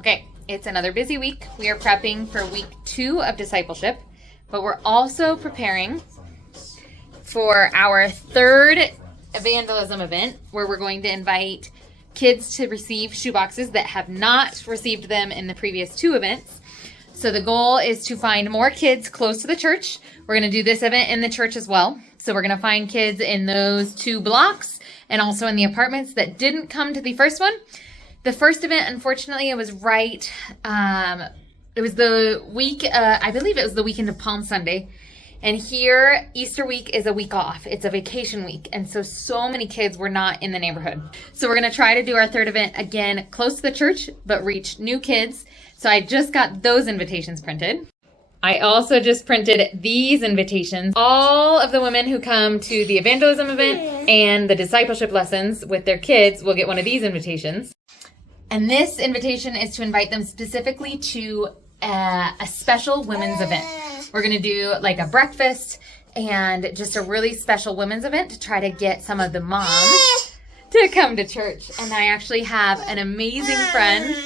Okay, it's another busy week. We are prepping for week 2 of discipleship, but we're also preparing for our 3rd evangelism event where we're going to invite kids to receive shoeboxes that have not received them in the previous 2 events. So the goal is to find more kids close to the church. We're going to do this event in the church as well. So we're going to find kids in those 2 blocks and also in the apartments that didn't come to the first one. The first event, unfortunately, it was right, it was the week, I believe it was the weekend of Palm Sunday. And here, Easter week is a week off. It's a vacation week. And so many kids were not in the neighborhood. So we're going to try to do our 3rd event again, close to the church, but reach new kids. So I just got those invitations printed. I also just printed these invitations. All of the women who come to the evangelism event and the discipleship lessons with their kids will get one of these invitations. And this invitation is to invite them specifically to a special women's event. We're going to do like a breakfast and just a really special women's event to try to get some of the moms to come to church. And I actually have an amazing friend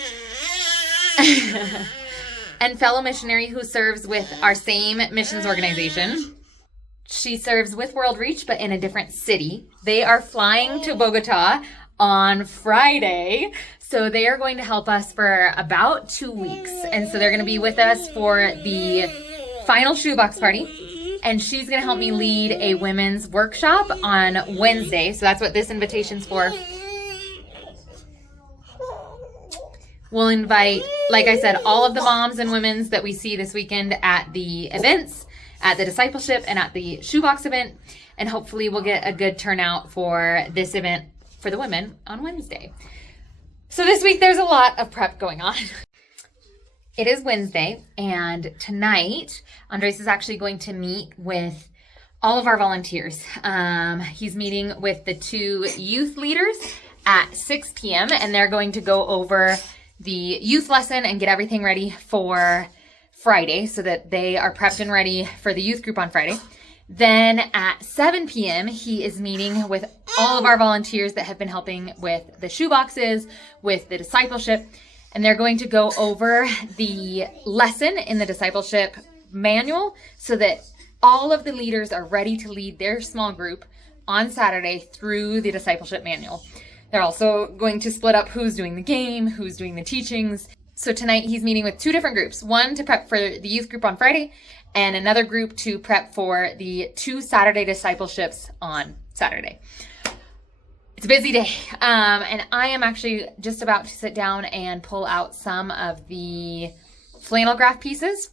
and fellow missionary who serves with our same missions organization. She serves with World Reach, but in a different city. They are flying to Bogota on Friday. So they are going to help us for about 2 weeks. And so they're going to be with us for the final shoebox party. And she's going to help me lead a women's workshop on Wednesday. So that's what this invitation's for. We'll invite, like I said, all of the moms and women's that we see this weekend at the events, at the discipleship, and at the shoebox event. And hopefully we'll get a good turnout for this event for the women on Wednesday. So this week there's a lot of prep going on. It is Wednesday, and tonight Andres is actually going to meet with all of our volunteers. He's meeting with the 2 youth leaders at 6 p.m. and they're going to go over the youth lesson and get everything ready for Friday so that they are prepped and ready for the youth group on Friday. Then at 7 p.m., he is meeting with all of our volunteers that have been helping with the shoeboxes, with the discipleship, and they're going to go over the lesson in the discipleship manual so that all of the leaders are ready to lead their small group on Saturday through the discipleship manual. They're also going to split up who's doing the game, who's doing the teachings. So tonight he's meeting with 2 different groups, one to prep for the youth group on Friday, and another group to prep for the 2 Saturday discipleships on Saturday. It's a busy day, and I am actually just about to sit down and pull out some of the flannel graph pieces.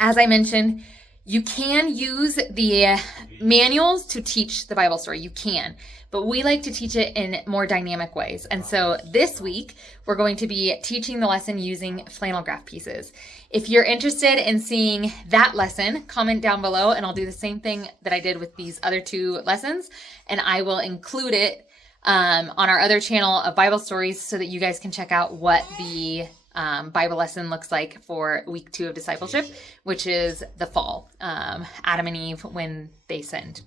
As I mentioned, you can use the manuals to teach the Bible story. You can, but we like to teach it in more dynamic ways. And so this week, we're going to be teaching the lesson using flannel graph pieces. If you're interested in seeing that lesson, comment down below and I'll do the same thing that I did with these other 2 lessons. And I will include it on our other channel of Bible stories so that you guys can check out what the Bible lesson looks like for week 2 of discipleship, which is the fall, Adam and Eve when they sinned.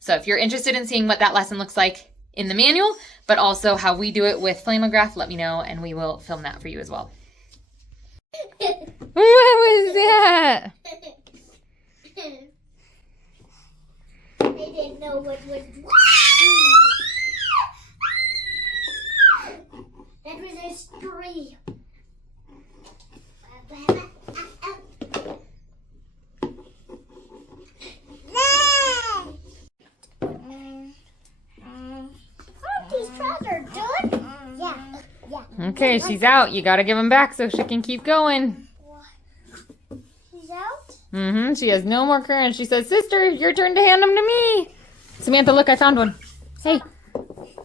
So if you're interested in seeing what that lesson looks like in the manual, but also how we do it with flannel graph, let me know and we will film that for you as well. What was that? I didn't know what was. That was a scream. These trousers are done? Yeah. Okay, she's out. You gotta give them back so she can keep going. She's out? Mm-hmm. She has no more current. She says, "Sister, your turn to hand them to me." Samantha, look, I found one. Hey.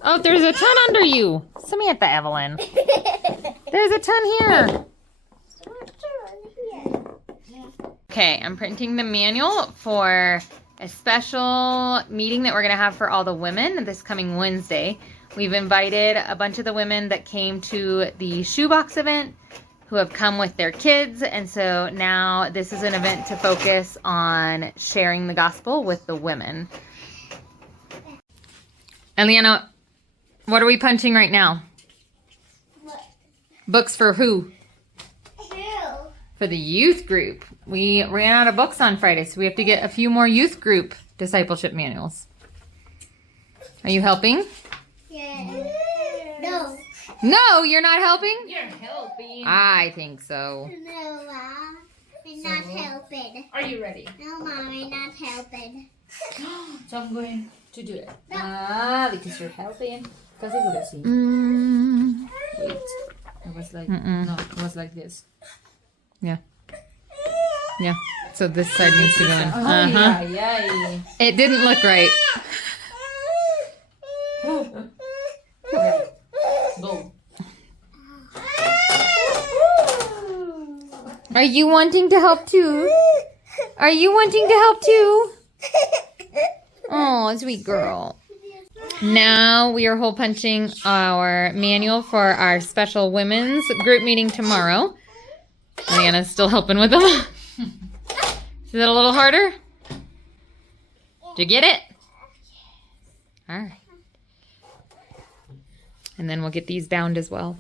Oh, there's a ton under you. Samantha Evelyn. There's a ton here. Okay, I'm printing the manual for a special meeting that we're going to have for all the women this coming Wednesday. We've invited a bunch of the women that came to the shoebox event who have come with their kids. And so now this is an event to focus on sharing the gospel with the women. And Leanna, what are we punching right now? What? Books for who? for the youth group. We ran out of books on Friday, so we have to get a few more youth group discipleship manuals. Are you helping? Yeah. No. No, you're not helping? You're helping. I think so. No, I'm not helping. Are you ready? No, Mommy, not helping. So I'm going to do it. Because you're helping. Kasi ko kasi. Wait. It was like, no, it was like this. Yeah. Yeah. So this side needs to go in. Oh, yeah. It didn't look right. Go. Are you wanting to help too? Are you wanting to help too? Oh, sweet girl. Now we are hole punching our manual for our special women's group meeting tomorrow. Leanna's still helping with them. Is it a little harder? Did you get it? All right. And then we'll get these bound as well.